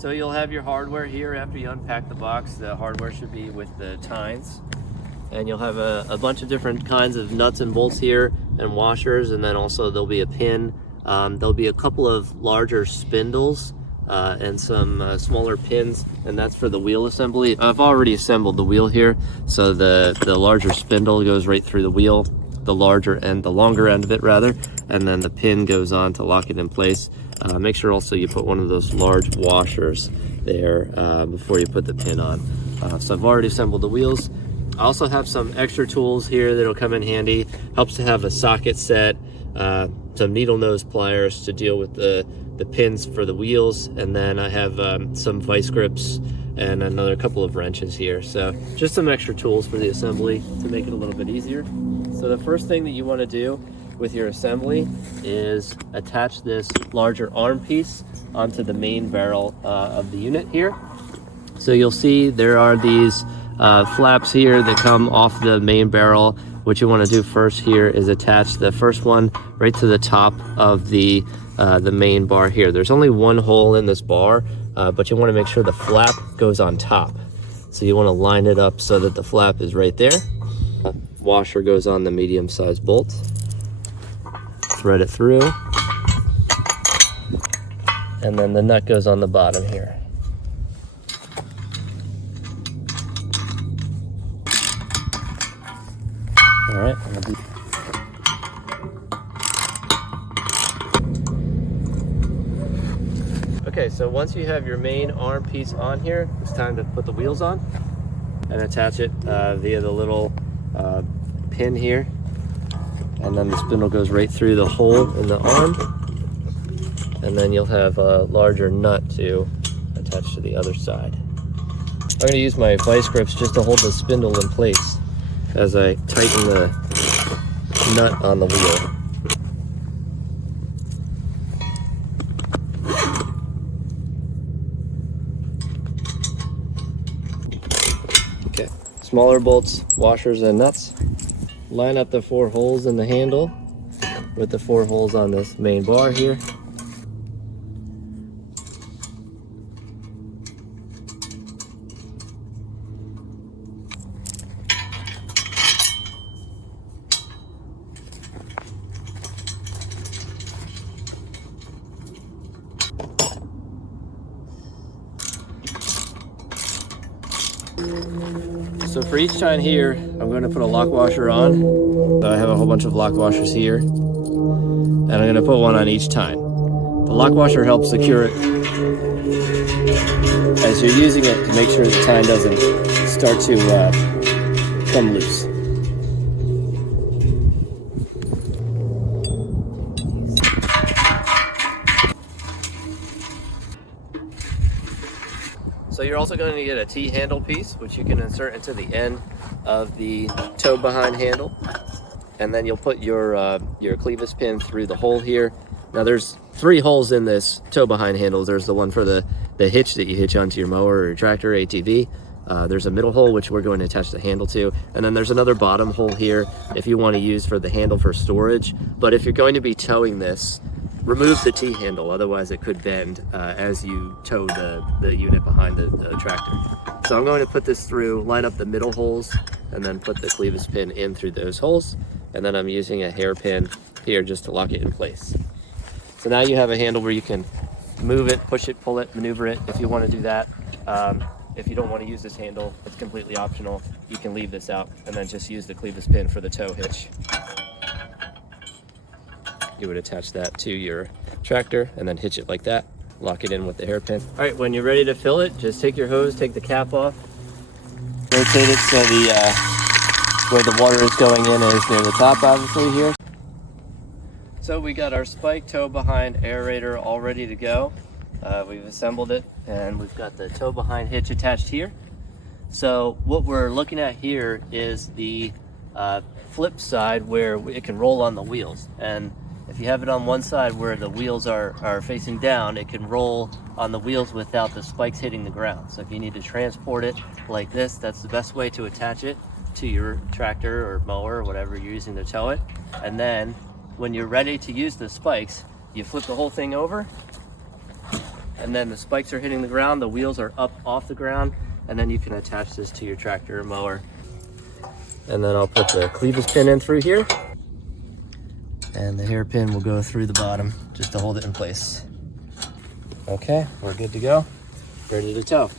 So you'll have your hardware here after you unpack the box. The hardware should be with the tines. And you'll have a bunch of different kinds of nuts and bolts here and washers, and then also there'll be a pin. There'll be a couple of larger spindles and some smaller pins, and that's for the wheel assembly. I've already assembled the wheel here, so the larger spindle goes right through the wheel, the longer end of it rather, and then the pin goes on to lock it in place. Make sure also you put one of those large washers there before you put the pin on. So I've already assembled the wheels. I also have some extra tools here that'll come in handy. Helps to have a socket set, some needle nose pliers to deal with the pins for the wheels, and then I have some vice grips and another couple of wrenches here. So just some extra tools for the assembly to make it a little bit easier. So the first thing that you want to do with your assembly is attach this larger arm piece onto the main barrel of the unit here. So you'll see there are these flaps here that come off the main barrel. What you want to do first here is attach the first one right to the top of the main bar here. There's only one hole in this bar, but you want to make sure the flap goes on top. So you want to line it up so that the flap is right there. Washer goes on the medium-sized bolt. Thread it through. And then the nut goes on the bottom here. All right. Okay, so once you have your main arm piece on here, it's time to put the wheels on and attach it via the little pin here. And then the spindle goes right through the hole in the arm. And then you'll have a larger nut to attach to the other side. I'm going to use my vice grips just to hold the spindle in place as I tighten the nut on the wheel. Okay, smaller bolts, washers, and nuts. Line up the 4 holes in the handle with the 4 holes on this main bar here. So for each tine here, I'm going to put a lock washer on. So I have a whole bunch of lock washers here, and I'm going to put one on each tine. The lock washer helps secure it as you're using it to make sure the tine doesn't start to come loose. So you're also going to get a T-handle piece, which you can insert into the end of the toe behind handle. And then you'll put your clevis pin through the hole here. Now there's 3 holes in this toe behind handle. There's the one for the hitch that you hitch onto your mower or your tractor, ATV. There's a middle hole, which we're going to attach the handle to. And then there's another bottom hole here if you want to use for the handle for storage. But if you're going to be towing this, remove the T-handle, otherwise it could bend as you tow the unit behind the tractor. So I'm going to put this through, line up the middle holes, and then put the clevis pin in through those holes. And then I'm using a hairpin here just to lock it in place. So now you have a handle where you can move it, push it, pull it, maneuver it if you want to do that. If you don't want to use this handle, it's completely optional. You can leave this out and then just use the clevis pin for the tow hitch. You would attach that to your tractor and then hitch it like that. Lock it in with the hairpin. All right, when you're ready to fill it, just take your hose, take the cap off, rotate it so where the water is going in is near the top, obviously here. So we got our spike toe behind aerator all ready to go. We've assembled it and we've got the toe behind hitch attached here. So what we're looking at here is the flip side where it can roll on the wheels. And if you have it on one side where the wheels are facing down, it can roll on the wheels without the spikes hitting the ground. So if you need to transport it like this, that's the best way to attach it to your tractor or mower or whatever you're using to tow it. And then when you're ready to use the spikes, you flip the whole thing over and then the spikes are hitting the ground, the wheels are up off the ground, and then you can attach this to your tractor or mower. And then I'll put the clevis pin in through here, and the hairpin will go through the bottom just to hold it in place. Okay, we're good to go, ready to tow.